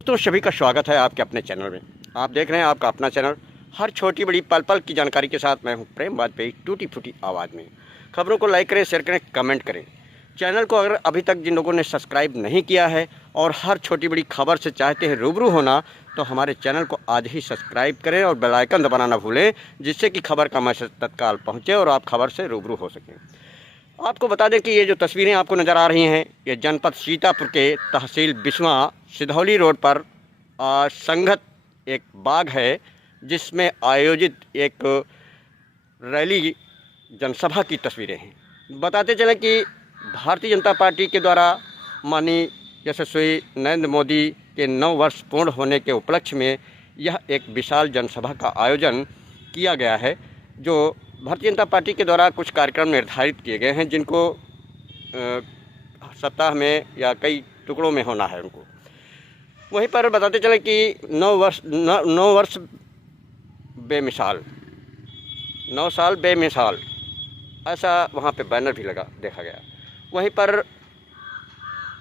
तो सभी का स्वागत है आपके अपने चैनल में। आप देख रहे हैं आपका अपना चैनल। हर छोटी बड़ी पल पल की जानकारी के साथ मैं हूं प्रेम वाजपेयी, टूटी फूटी आवाज़ में। खबरों को लाइक करें, शेयर करें, कमेंट करें। चैनल को अगर अभी तक जिन लोगों ने सब्सक्राइब नहीं किया है और हर छोटी बड़ी खबर से चाहते हैं रूबरू होना, तो हमारे चैनल को आज ही सब्सक्राइब करें और बेल आइकन दबाना ना भूलें, जिससे कि खबर का मैसेज तत्काल पहुँचे और आप खबर से रूबरू हो सकें। आपको बता दें कि ये जो तस्वीरें आपको नज़र आ रही हैं, ये जनपद सीतापुर के तहसील बिस्वा सिधौली रोड पर संगत एक बाग है, जिसमें आयोजित एक रैली जनसभा की तस्वीरें हैं। बताते चलें कि भारतीय जनता पार्टी के द्वारा माननीय यशस्वी नरेंद्र मोदी के 9 वर्ष पूर्ण होने के उपलक्ष्य में यह एक विशाल जनसभा का आयोजन किया गया है, जो भारतीय जनता पार्टी के द्वारा कुछ कार्यक्रम निर्धारित किए गए हैं, जिनको सप्ताह में या कई टुकड़ों में होना है उनको। वहीं पर बताते चले कि 9 वर्ष बेमिसाल, 9 साल बेमिसाल, ऐसा वहाँ पे बैनर भी लगा देखा गया। वहीं पर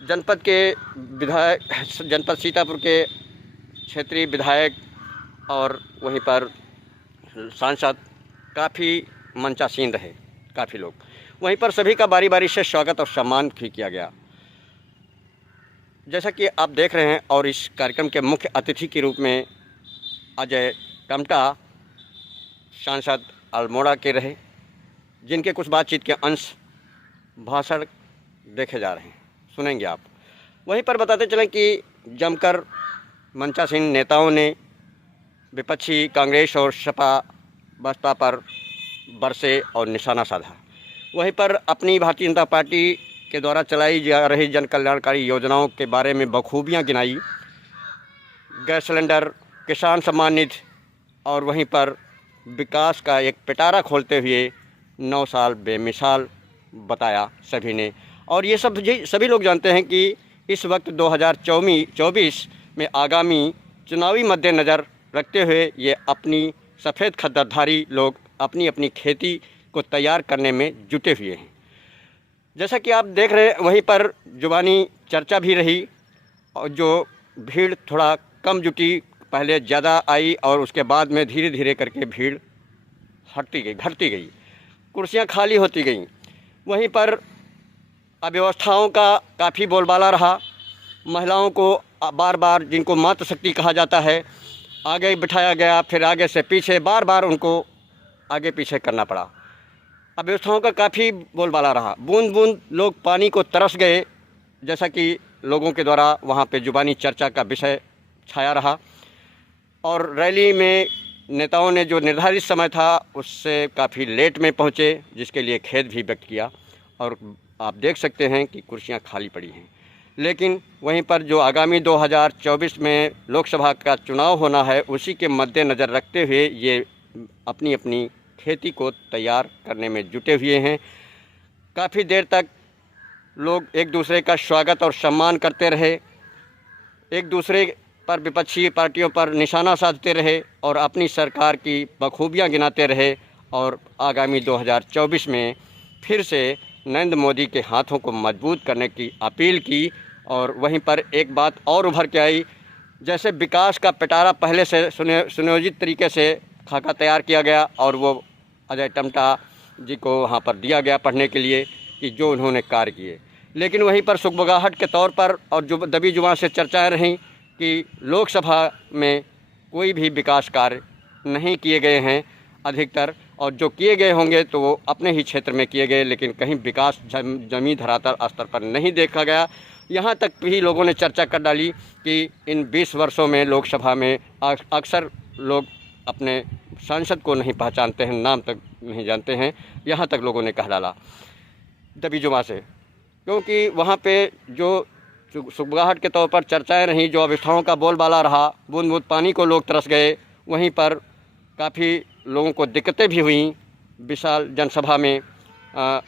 जनपद के विधायक, जनपद सीतापुर के क्षेत्रीय विधायक और वहीं पर सांसद काफ़ी मंचासीन रहे, काफ़ी लोग। वहीं पर सभी का बारी बारी से स्वागत और सम्मान भी किया गया, जैसा कि आप देख रहे हैं। और इस कार्यक्रम के मुख्य अतिथि के रूप में अजय टमटा सांसद अल्मोड़ा के रहे, जिनके कुछ बातचीत के अंश भाषण देखे जा रहे हैं, सुनेंगे आप। वहीं पर बताते चलें कि जमकर मंचासीन नेताओं ने विपक्षी कांग्रेस और सपा बसपा पर बरसे और निशाना साधा। वहीं पर अपनी भारतीय जनता पार्टी के द्वारा चलाई जा रही जन कल्याणकारी योजनाओं के बारे में बखूबियाँ गिनाई। गैस सिलेंडर, किसान सम्मान निधि और वहीं पर विकास का एक पिटारा खोलते हुए 9 साल बेमिसाल बताया सभी ने। और ये सभी लोग जानते हैं कि इस वक्त 2024 में आगामी चुनावी मद्देनज़र रखते हुए ये अपनी सफ़ेद खद्दरधारी लोग अपनी अपनी खेती को तैयार करने में जुटे हुए हैं, जैसा कि आप देख रहे हैं। वहीं पर जुबानी चर्चा भी रही और जो भीड़ थोड़ा कम जुटी, पहले ज़्यादा आई और उसके बाद में धीरे धीरे करके भीड़ घटती गई, कुर्सियां खाली होती गईं। वहीं पर अव्यवस्थाओं का काफ़ी बोलबाला रहा। महिलाओं को बार बार, जिनको मातृशक्ति कहा जाता है, आगे बिठाया गया, फिर आगे से पीछे, बार बार उनको आगे पीछे करना पड़ा। अव्यवस्थाओं का काफ़ी बोलबाला रहा। बूंद बूंद लोग पानी को तरस गए, जैसा कि लोगों के द्वारा वहाँ पे जुबानी चर्चा का विषय छाया रहा। और रैली में नेताओं ने जो निर्धारित समय था उससे काफ़ी लेट में पहुँचे, जिसके लिए खेद भी व्यक्त किया। और आप देख सकते हैं कि कुर्सियाँ खाली पड़ी हैं। लेकिन वहीं पर जो आगामी 2024 में लोकसभा का चुनाव होना है, उसी के मद्देनज़र रखते हुए ये अपनी अपनी खेती को तैयार करने में जुटे हुए हैं। काफ़ी देर तक लोग एक दूसरे का स्वागत और सम्मान करते रहे, एक दूसरे पर, विपक्षी पार्टियों पर निशाना साधते रहे और अपनी सरकार की बखूबियाँ गिनाते रहे। और आगामी 2024 में फिर से नरेंद्र मोदी के हाथों को मजबूत करने की अपील की। और वहीं पर एक बात और उभर के आई, जैसे विकास का पिटारा पहले से सुनियोजित तरीके से खाका तैयार किया गया और वो अजय टमटा जी को वहाँ पर दिया गया पढ़ने के लिए कि जो उन्होंने कार्य किए। लेकिन वहीं पर सुगबुगाहट के तौर पर और जो दबी जुबान से चर्चाएं रहीं कि लोकसभा में कोई भी विकास कार्य नहीं किए गए हैं अधिकतर, और जो किए गए होंगे तो वो अपने ही क्षेत्र में किए गए, लेकिन कहीं विकास जमीन धरातल स्तर पर नहीं देखा गया। यहाँ तक भी लोगों ने चर्चा कर डाली कि इन 20 वर्षों में लोकसभा में अक्सर लोग अपने सांसद को नहीं पहचानते हैं, नाम तक नहीं जानते हैं। यहाँ तक लोगों ने कह डाला दबी जुबान से, क्योंकि वहाँ पे जो सुगबुगाहट के तौर पर चर्चाएं रहीं, जो अवस्थाओं का बोलबाला रहा, बूंद बूंद पानी को लोग तरस गए। वहीं पर काफ़ी लोगों को दिक्कतें भी हुईं विशाल जनसभा में।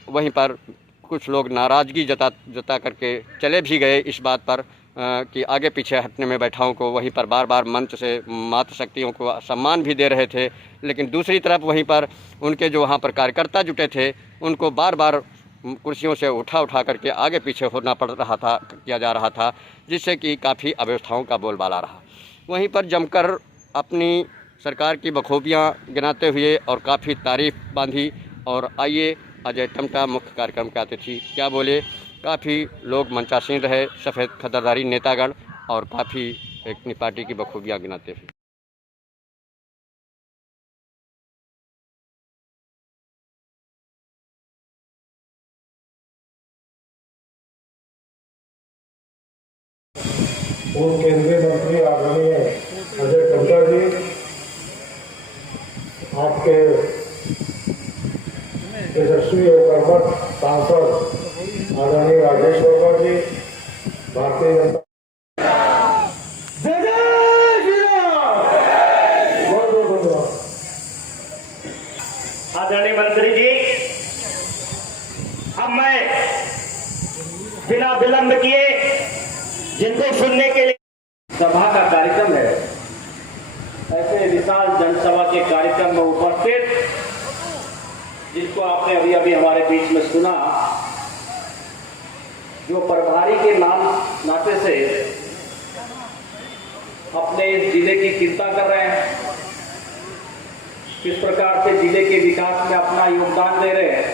वहीं पर कुछ लोग नाराज़गी जता करके चले भी गए इस बात पर कि आगे पीछे हटने में बैठाओं को। वहीं पर बार बार मंच से मातृशक्तियों को सम्मान भी दे रहे थे, लेकिन दूसरी तरफ वहीं पर उनके जो वहाँ पर कार्यकर्ता जुटे थे, उनको बार बार कुर्सियों से उठा करके आगे पीछे होना पड़ रहा था, किया जा रहा था, जिससे कि काफ़ी अव्यवस्थाओं का बोलबाला रहा। वहीं पर जमकर अपनी सरकार की बखूबियाँ गिनाते हुए और काफ़ी तारीफ बांधी। और आइए अजय टम्टा मुख्य कार्यक्रम के अतिथि क्या बोले। काफ़ी लोग मंचासीन रहे, सफ़ेद खदरदारी नेतागण, और काफ़ी अपनी पार्टी की बखूबियाँ गिनाते हुए। पूर्व केंद्रीय मंत्री आदरणीय अजय टम्टा जी, आपके यशस्वी और कर्मठ सांसद आदरणीय राजेश वर्मा जी, भारतीय जनता आदरणीय मंत्री जी, अब मैं बिना विलंब किए जिनको सुनने के लिए सभा का कार्यक्रम है, ऐसे विशाल जनसभा के कार्यक्रम में उपस्थित जिसको आपने अभी अभी हमारे बीच में सुना, जो प्रभारी के नाम नाते से अपने इस जिले की चिंता कर रहे हैं, किस प्रकार से जिले के विकास में अपना योगदान दे रहे हैं।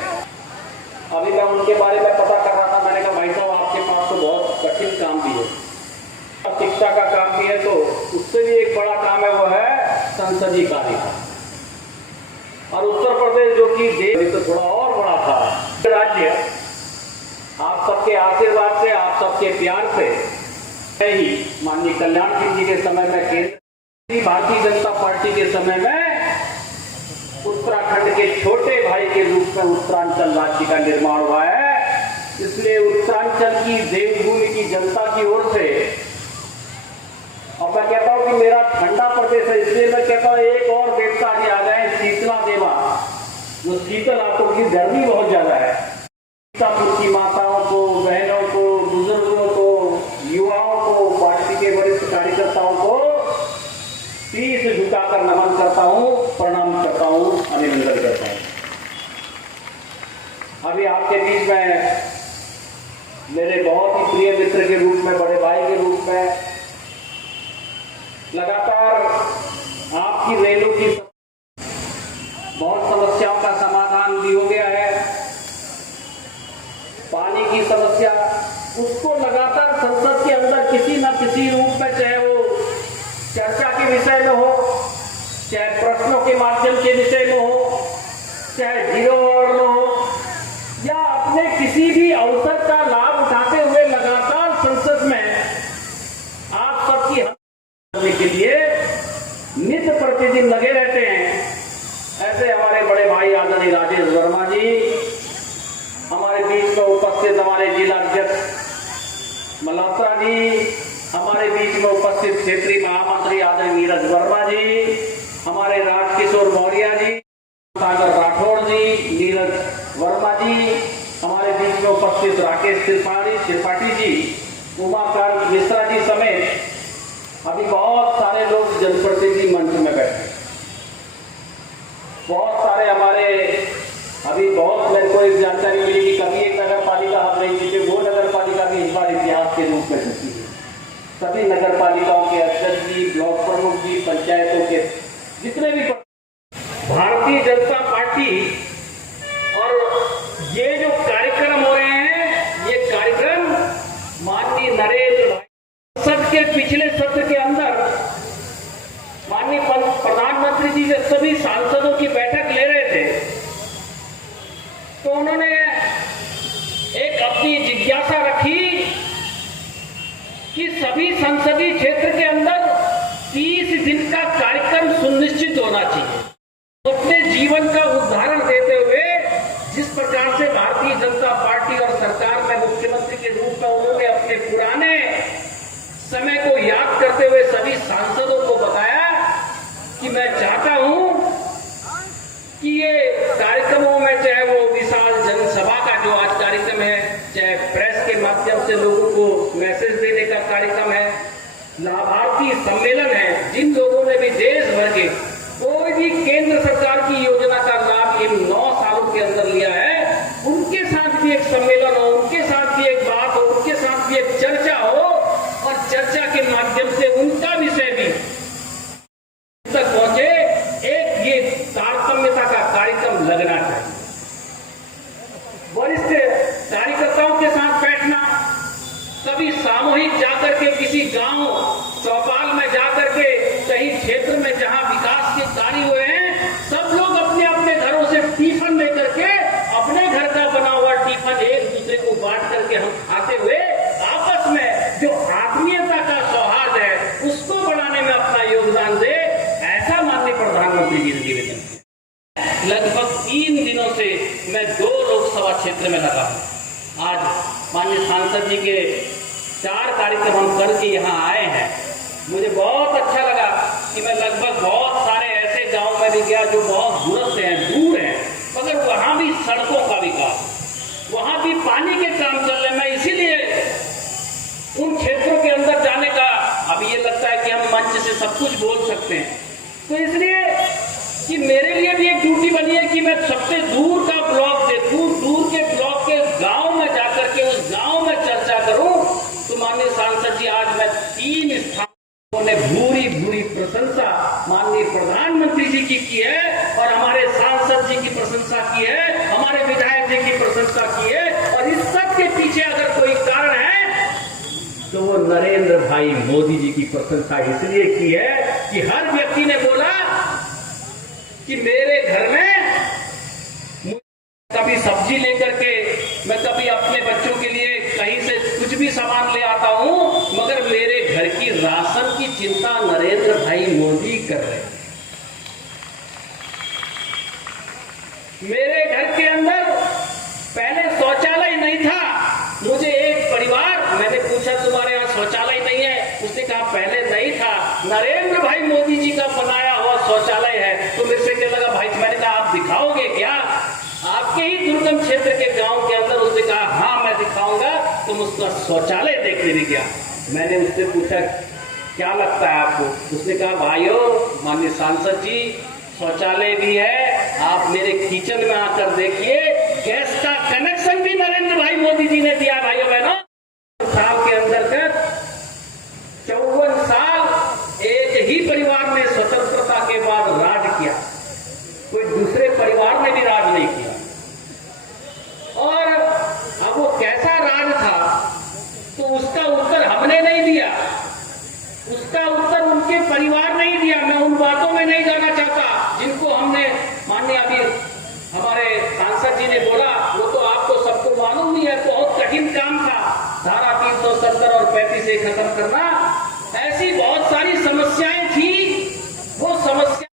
अभी मैं उनके बारे में पता कर रहा था। मैंने कहा भाई साहब आपके पास तो बहुत कठिन काम भी है, शिक्षा का काम भी है, तो उससे भी एक बड़ा काम है, वो है संसदीय कार्य। और उत्तर प्रदेश जो कि देश तो थोड़ा और बड़ा था राज्य, आप सबके आशीर्वाद से, आप सबके प्यार से ही माननीय कल्याण सिंह जी के समय में, केंद्र भारतीय जनता पार्टी के समय में उत्तराखंड के छोटे भाई के रूप में उत्तरांचल राज्य का निर्माण हुआ है। इसलिए उत्तरांचल की देवभूमि की जनता की ओर से, और मैं कहता हूं कि मेरा ठंडा प्रदेश है, इसलिए मैं कहता हूं एक और देवता जी आ गए, शीतला देवा, जो शीतल आतों की गर्मी बहुत ज्यादा है। सीतापुर की माताओं को, बहनों को, बुजुर्गों को, युवाओं को, पार्टी के वरिष्ठ कार्यकर्ताओं को शीश झुकाकर नमन करता हूं, प्रणाम करता हूं, अभिनंदन करता हूं। अभी आपके बीच में मेरे बहुत ही प्रिय मित्र के रूप में, बड़े भाई के रूप में, लगातार आपकी रेलों की बहुत समस्याओं का समाधान भी हो गया है। पानी की समस्या, उसको लगातार संसद के अंदर किसी न किसी रूप में, चाहे वो चर्चा के विषय में हो, चाहे प्रश्नों के माध्यम के विषय में हो, चाहे जीरो ओवर में हो, या अपने किसी भी अवसर का लाभ उठाते हुए लगातार संसद में आप सबकी करने के लिए नित्य प्रतिदिन लगे रहते हैं। ऐसे हमारे बड़े भाई आदरणीय राजेश वर्मा जी, हमारे बीच में उपस्थित हमारे जिला अध्यक्ष मल्होत्रा जी, हमारे बीच में उपस्थित क्षेत्रीय महामंत्री आदरणीय नीरज वर्मा जी, हमारे राजकिशोर मौर्य जी, सागर राठौड़ जी, नीरज वर्मा जी, हमारे बीच में उपस्थित राकेश त्रिपाठी जी, उमाकांत मिश्रा जी समेत अभी बहुत सारे लोग जनप्रतिनिधि मंच में बैठे, बहुत सारे हमारे, अभी बहुत मेरे को एक जानकारी मिली कि कभी एक नगर पालिका हम नहीं जीते, वो नगर पालिका भी इस बार इतिहास के रूप में जीती है। सभी नगर पालिकाओं के अध्यक्ष जी, ब्लॉक प्रमुख जी, पंचायतों के जितने भी भारतीय जनता पार्टी, और ये जो कार्यक्रम हो रहे हैं, ये कार्यक्रम माननीय नरेंद्र भाई संसद के पिछले सत्र के अंदर माननीय प्रधानमंत्री जी से सभी सांसदों की बैठक ले रहे थे, तो उन्होंने एक अपनी जिज्ञासा रखी कि सभी संसदीय क्षेत्र के अंदर 30 दिन का कार्यक्रम सुनिश्चित होना चाहिए। अपने जीवन का उदाहरण देते हुए जिस प्रकार से भारतीय जनता पार्टी और सरकार में मुख्यमंत्री के रूप में उन्होंने अपने पुराने समय को याद करते हुए सभी सांसदों को बताया कि मैं चाहता हूं कि ये कार्यक्रमों में, चाहे वो विशाल जनसभा का जो आज कार्यक्रम है, चाहे प्रेस के माध्यम से लोगों को मैसेज देने का कार्यक्रम है, लाभार्थी सम्मेलन है, जिन लोगों ने भी देश भर के कोई भी केंद्र सरकार की योजना का लाभ इन 9 सालों के अंदर लिया है, उनके साथ भी एक सम्मेलन हो, उनके साथ भी एक बात हो, उनके साथ भी एक चर्चा हो और चर्चा के माध्यम से उनका विषय भी तक पहुंचे। एक ये तारतम्यता का कार्यक्रम लगना चाहिए। वरिष्ठ कार्यकर्ताओं के साथ बैठना, कभी सामूहिक जाकर के किसी गांव चौपाल में जाकर के कहीं क्षेत्र में जहां विकास के कार्य हुए हैं, सब लोग अपने अपने घरों से टिफिन लेकर के अपने घर का बना हुआ टिफिन एक दूसरे को बांट करके हम खाते हुए आपस में जो आत्मीयता का सौहार्द है उसको बढ़ाने में अपना योगदान दे, ऐसा माननीय प्रधानमंत्री जी ने निवेदन किया। लगभग 3 दिनों से मैं 2 लोकसभा क्षेत्र में लगा हूं। आज माननीय सांसद जी के 4 कार्यक्रम हम करके यहाँ आए हैं। मुझे बहुत अच्छा लगा कि मैं लगभग बहुत सारे ऐसे गांव में भी गया जो बहुत दूरस्थ हैं, दूर हैं, मगर वहां भी सड़कों का विकास, वहां भी पानी के काम चल रहे। मैं इसीलिए उन क्षेत्रों के अंदर जाने का, अब ये लगता है कि हम मंच से सब कुछ बोल सकते हैं, तो इसलिए कि मेरे लिए भी एक ड्यूटी बनी है कि मैं सबसे दूर का ब्लॉक देखूं, दूर के ब्लॉक के गांव में जाकर के उस गांव में चर्चा करूं। तो माननीय सांसद जी, आज मैं 3 स्थानों ने भूरी भूरी प्रशंसा माननीय प्रधानमंत्री जी की है और हमारे सांसद जी की प्रशंसा की है, हमारे विधायक जी की प्रशंसा की है। और इस सब के पीछे अगर कोई कारण है तो वो नरेंद्र भाई मोदी जी की प्रशंसा इसलिए की है कि हर व्यक्ति ने बोला कि मेरे घर में कभी सब्जी लेकर के, मैं कभी अपने बच्चों के लिए कहीं से कुछ भी सामान ले आता हूं, मगर मेरे घर की राशन की चिंता नरेंद्र भाई मोदी कर रहे हैं। मेरे घर के अंदर पहले शौचालय नहीं था। मुझे एक परिवार, मैंने पूछा तुम्हारे यहाँ शौचालय नहीं है? उसने कहा पहले नहीं था, नरेंद्र भाई मोदी जी का बनाया हुआ शौचालय है। तो मेरे से कहने लगा भाई, मैंने कहा आप दिखाओगे क्या? आपके ही दुर्गम क्षेत्र के गांव के अंदर। उसने कहा हाँ मैं दिखाऊंगा। तुम उसका शौचालय देखने भी गया। मैंने उससे पूछा क्या लगता है आपको? उसने कहा भाइयों, माननीय सांसद जी, शौचालय भी है, आप मेरे किचन में आकर देखिए, गैस का कनेक्शन भी नरेंद्र भाई मोदी जी ने दिया। भाइयों बहनों, साल के अंतर्गत 54 साल एक ही परिवार ने स्वतंत्रता के बाद राज किया, कोई दूसरे परिवार ने भी राज नहीं किया। और अब वो कैसा राज था तो उसका उत्तर हमने नहीं दिया, उसका उत्तर उनके परिवार नहीं दिया। मैं उन बातों में नहीं जाना चाहता जिनको हमने, माननीय अभी हमारे सांसद जी ने बोला, वो तो आपको सबको मालूम ही है, बहुत कठिन काम था धारा 370 और 35 से खत्म करना। ऐसी बहुत सारी समस्याएं थी, वो समस्या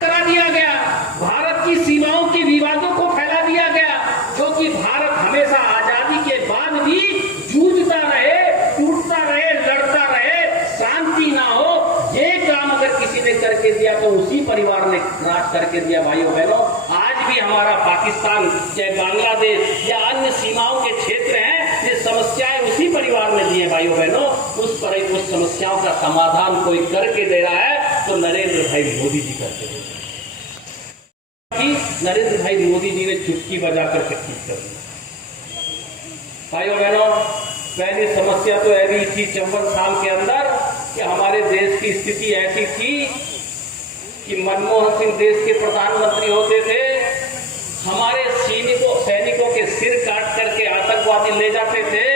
करा दिया गया। भारत की सीमाओं के विवादों को फैला दिया गया, जो कि भारत हमेशा आजादी के बाद भी जूझता रहे, टूटता रहे, लड़ता रहे, शांति ना हो। ये काम अगर किसी ने करके दिया तो उसी परिवार ने राज करके दिया। भाइयों बहनों, आज भी हमारा पाकिस्तान, चाहे बांग्लादेश या अन्य सीमाओं के क्षेत्र हैं, ये समस्याएं उसी परिवार ने दी है। भाइयों बहनों, उस समस्याओं का समाधान कोई करके दे रहा है तो नरेंद्र भाई मोदी जी करते हैं। नरेंद्र भाई मोदी जी ने चुटकी बजा करके ठीक कर दिया। भाइयों बहनों, पहली समस्या तो ऐसी थी 54 साल के अंदर कि हमारे देश की स्थिति ऐसी थी कि मनमोहन सिंह देश के प्रधानमंत्री होते थे, हमारे सैनिकों के सिर काट करके आतंकवादी ले जाते थे।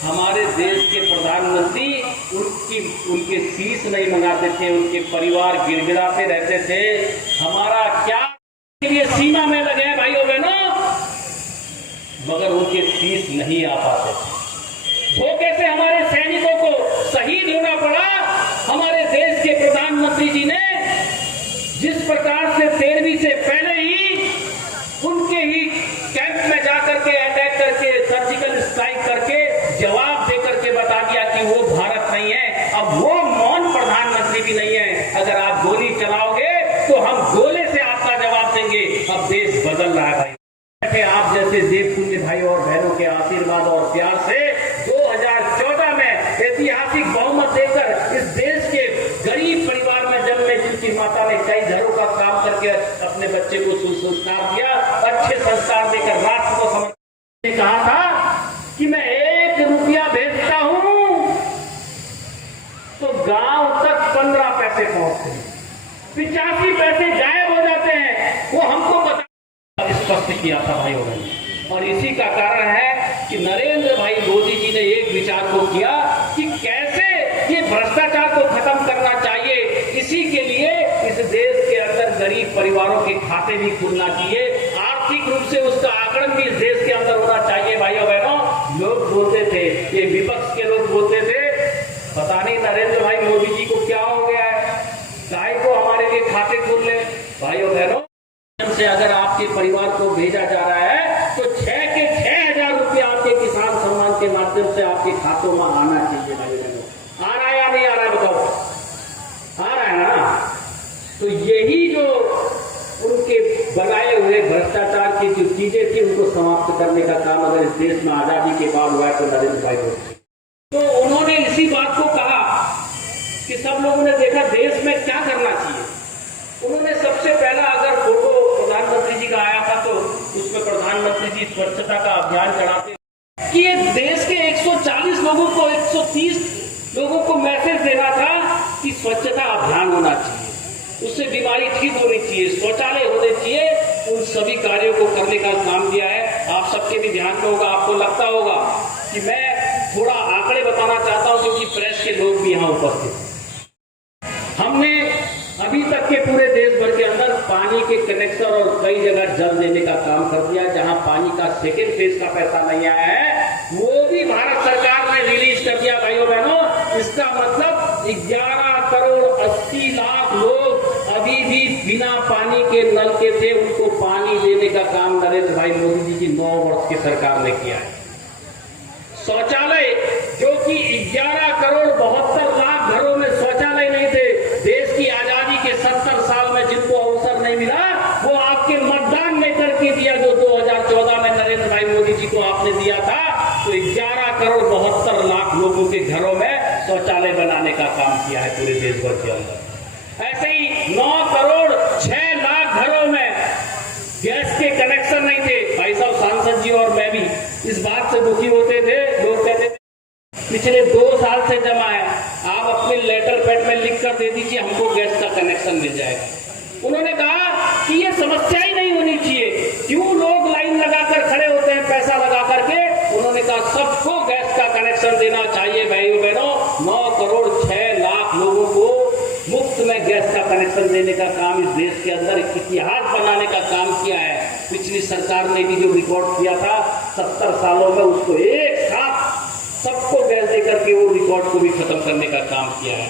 हमारे देश के प्रधानमंत्री उनके शीश नहीं मंगाते थे, उनके परिवार गिड़गिड़ाते रहते थे। हमारा क्या लिए सीमा में लगे हैं भाइयों बहनों, मगर उनके शीश नहीं आ पाते थे। धोखे से हमारे सैनिकों को शहीद होना पड़ा। हमारे देश के प्रधानमंत्री जी ने जिस प्रकार से 13वीं से पहले ही उनके ही कैंप में जाकर के अटैक करके, सर्जिकल स्ट्राइक करके जवाब देकर के बता दिया कि वो भारत नहीं है, अब वो मौन प्रधानमंत्री भी नहीं है। अगर आप गोली चलाओगे तो हम गोले से आपका जवाब देंगे। अब देश बदल रहा है भाई। आप जैसे देवपुण्य भाई और बहनों के आशीर्वाद और प्यार से 2014 में ऐतिहासिक बहुमत देकर इस देश के गरीब परिवार में जन्मे, जिनकी माता ने कई घरों का काम करके अपने बच्चे को सुसंस्कार दिया, अच्छे संस्कार देकर राष्ट्र को समर्पित कहा था पैसे पहुंचते हैं, 85 पैसे गायब हो जाते हैं। वो हमको बता स्पष्ट किया था भाई बहन। और इसी का कारण है कि नरेंद्र भाई मोदी जी ने एक विचार को किया कि कैसे ये भ्रष्टाचार को खत्म करना चाहिए। इसी के लिए इस देश के अंदर गरीब परिवारों के खाते भी खुलना चाहिए, आर्थिक रूप से उसका आकलन भी इस देश के अंदर होना चाहिए। भाइयों बहनों, लोग बोलते थे, ये विपक्ष के लोग बोलते थे, पता नहीं नरेंद्र भाई मोदी जी को क्या हो गया है, चाहे को हमारे लिए खाते खुल ले। भाइयों बहनों, से अगर आपके परिवार को भेजा जा रहा है तो 6 के 6,000 रुपया आपके किसान सम्मान के माध्यम से आपके खातों में आना चाहिए। भाई बहनों, आ रहा है या नहीं आ रहा है बताओ? आ रहा है ना? तो यही जो उनके बनाए हुए भ्रष्टाचार की जो चीजें थी उनको समाप्त करने का काम अगर इस देश में आजादी के बाद हुआ है तो नरेंद्र भाई मोदी। तो उन्होंने इसी बात को कहा कि सब लोगों ने देखा देश में क्या करना चाहिए। उन्होंने सबसे पहला अगर फोटो प्रधानमंत्री जी का आया था तो उसमें प्रधानमंत्री जी स्वच्छता का अभियान चलाते कि ये देश के 140 लोगों को 130 लोगों को मैसेज देना था कि स्वच्छता अभियान होना चाहिए, उससे बीमारी ठीक होनी चाहिए, शौचालय होने चाहिए। उन सभी कार्यों को करने का काम दिया है। आप सबके भी ध्यान में होगा, आपको लगता होगा कि मैं थोड़ा आंकड़े बताना चाहता हूं क्योंकि प्रेस के लोग भी यहाँ उपस्थित हैं। हमने अभी तक के पूरे देश भर के अंदर पानी के कनेक्शन और कई जगह जल देने का काम कर दिया। जहां पानी का सेकेंड फेज का पैसा नहीं आया है वो भी भारत सरकार ने रिलीज कर दिया। भाइयों बहनों, इसका मतलब 11 करोड़ 80 लाख लोग अभी भी बिना पानी के नल के थे, उनको पानी देने का काम नरेंद्र भाई मोदी जी की 9 वर्ष की सरकार ने किया है। शौचालय जो कि 11 करोड़ 72 लाख घरों में शौचालय नहीं थे, देश की आजादी के 70 साल में जिनको अवसर नहीं मिला वो आपके मतदान में करके दिया जो 2014 में नरेंद्र भाई मोदी जी को आपने दिया था। तो 11 करोड़ 72 लाख लोगों के घरों में शौचालय बनाने का काम किया है पूरे देश भर के अंदर। ऐसे ही 9 करोड़ 6 लाख घरों में गैस के कनेक्शन नहीं थे। भाई साहब सांसद जी और मैं भी इस बात से दुखी होते थे, लोग कहते थे पिछले 2 साल से जमा है, आप अपने लेटर पैड में लिख कर दे दीजिए, हमको गैस का कनेक्शन मिल जाएगा। उन्होंने कहा कि ये समस्या ही नहीं होनी चाहिए, क्यों लोग लाइन लगाकर खड़े होते हैं पैसा लगा करके। उन्होंने कहा सबको गैस का कनेक्शन देना चाहिए। भाइयों बहनों, 9 करोड़ 6 लाख लोगों को मुफ्त में गैस का कनेक्शन देने का काम इस देश के अंदर इतिहास बनाने का काम किया है। पिछली सरकार ने भी जो रिकॉर्ड किया था 70 सालों में, उसको एक साथ सबको गैस देकर के वो रिकॉर्ड को भी खत्म करने का काम किया है।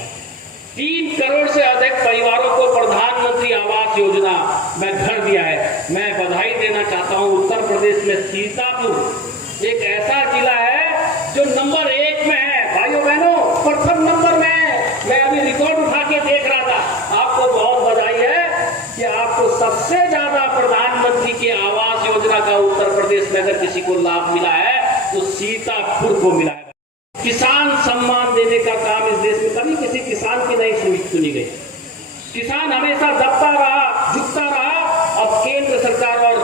3 करोड़ से अधिक परिवारों को प्रधानमंत्री आवास योजना में घर दिया है। मैं बधाई देना चाहता हूं, उत्तर प्रदेश में सीतापुर एक ऐसा जिला है जो नंबर 1 में है। भाइयों बहनों, प्रथम नंबर में है। मैं अभी रिकॉर्ड उठा के देख रहा था। आपको बहुत बधाई है कि आपको सबसे ज्यादा प्रधानमंत्री की आवास योजना का उत्तर प्रदेश में अगर किसी को लाभ मिला है तो सीतापुर को मिला है। किसान सम्मान देने का काम इस देश में कभी किसी किसान की नहीं सुनी गई। किसान हमेशा दबता रहा, झुकता रहा। अब केंद्र सरकार और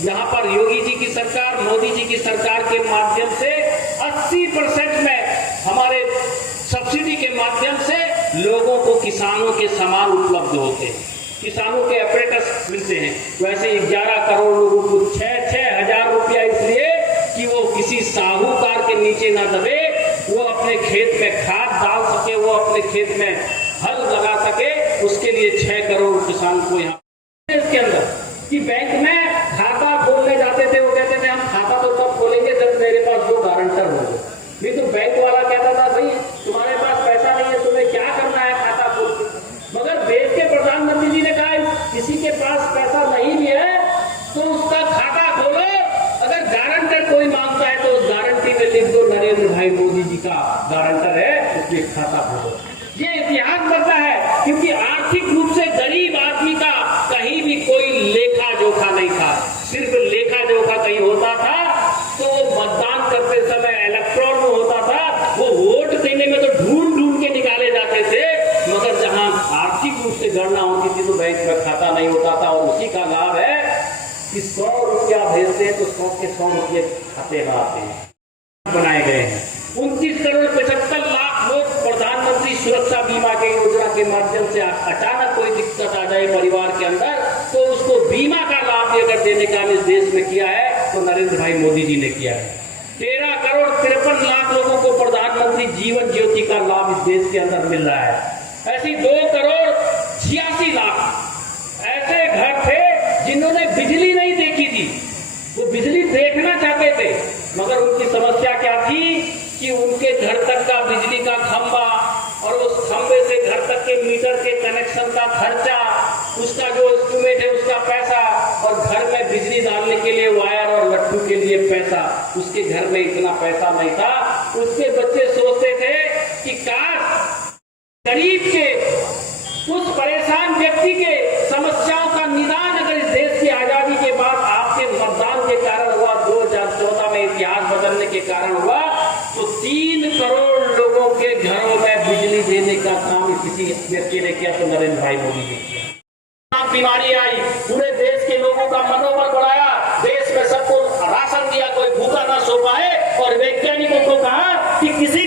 यहाँ पर योगी जी की सरकार, मोदी जी की सरकार के माध्यम से 80% में हमारे सब्सिडी के माध्यम से लोगों को किसानों के सामान उपलब्ध होते हैं, किसानों के ऑपरेटर्स मिलते हैं। वैसे 11 करोड़ लोगों को 6-6 हजार रुपया इसलिए कि वो किसी साहूकार के नीचे ना दबे, वो अपने खेत में खाद डाल सके, वो अपने खेत में हल लगा सके, उसके लिए 6 करोड़ किसान को यहाँ इसके अंदर कि बैंक में खाता खोलने जाते थे, वो कहते थे हम खाता तो तब खोलेंगे जब मेरे पास 2 गारंटर होंगे। नहीं तो बैंक वाला कहता था भाई तुम्हारे पास पैसा नहीं है, तुम्हें क्या करना है खाता खोल के। मगर देश के प्रधानमंत्री जी ने कहा किसी के पास पैसा नहीं भी है तो उसका खाता खोलो, अगर गारंटर कोई मांगता है तो उस गारंटी में लिख दो नरेंद्र भाई मोदी जी का गारंटर है, उसके खाता खोलो। ये इतिहास बनता है क्योंकि आर्थिक रूप से गरीब आदमी का कहीं भी कोई लेखा जोखा नहीं था। सिर्फ लेखा जोखा कहीं होता था तो वो मतदान करते समय इलेक्ट्रॉन में होता था, वो वोट देने में तो ढूंढ ढूंढ के निकाले जाते थे। मगर जहां आर्थिक रूप से गणना होती थी तो बैंक में खाता नहीं होता था। और उसी का लाभ है कि 100 रुपया भेजते हैं तो 100 के 100 रुपये खाते में आते हैं। बनाए गए हैं 29 करोड़ 75 लाख लोग प्रधानमंत्री सुरक्षा बीमा के योजना के माध्यम से अचानक कोई दिक्कत आ जाए परिवार के अंदर, तो उसको बीमा का लाभ अगर देने का इस देश में किया है तो नरेंद्र भाई मोदी जी ने किया है। 13 करोड़ 53 लाख लोगों को प्रधानमंत्री जीवन ज्योति का लाभ इस देश के अंदर मिल रहा है। ऐसी 2 करोड़ 86 लाख ऐसे घर थे जिन्होंने बिजली नहीं देखी थी, वो बिजली देखना चाहते थे, मगर उनकी समस्या क्या थी कि उनके घर तक का बिजली का खंभा और उस खंभे से घर तक के मीटर के कनेक्शन का खर्चा, उसका जो एस्टिमेट है उसका पैसा, और घर में बिजली डालने के लिए वायर और लट्टू के लिए पैसा, उसके घर में इतना पैसा नहीं था। उसके बच्चे सोचते थे कि काश गरीब के, उस परेशान व्यक्ति के समस्याओं का निदान अगर इस देश की आजादी के बाद आपके मतदान के कारण हुआ, 2014 में इतिहास बदलने के कारण हुआ, तो 3 करोड़ लोगों के घरों में बिजली देने का काम किसी व्यक्ति ने किया, तो नरेंद्र भाई मोदी ने किया। बीमारी आई, पूरे देश के लोगों का मनोबल बढ़ाया, देश में सबको राशन दिया, कोई भूखा ना सो पाए, और वैज्ञानिकों को कहा कि किसी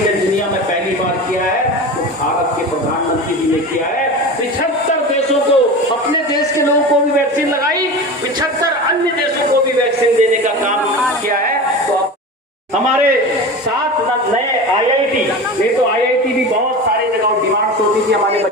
ने दुनिया में पहली बार किया है तो भारत के प्रधानमंत्री जी ने किया है। 75 देशों को, अपने देश के लोगों को भी वैक्सीन लगाई, 75 अन्य देशों को भी वैक्सीन देने का काम किया है। तो हमारे 7 नए IIT, नहीं तो IIT भी बहुत सारी जगह डिमांड होती थी हमारे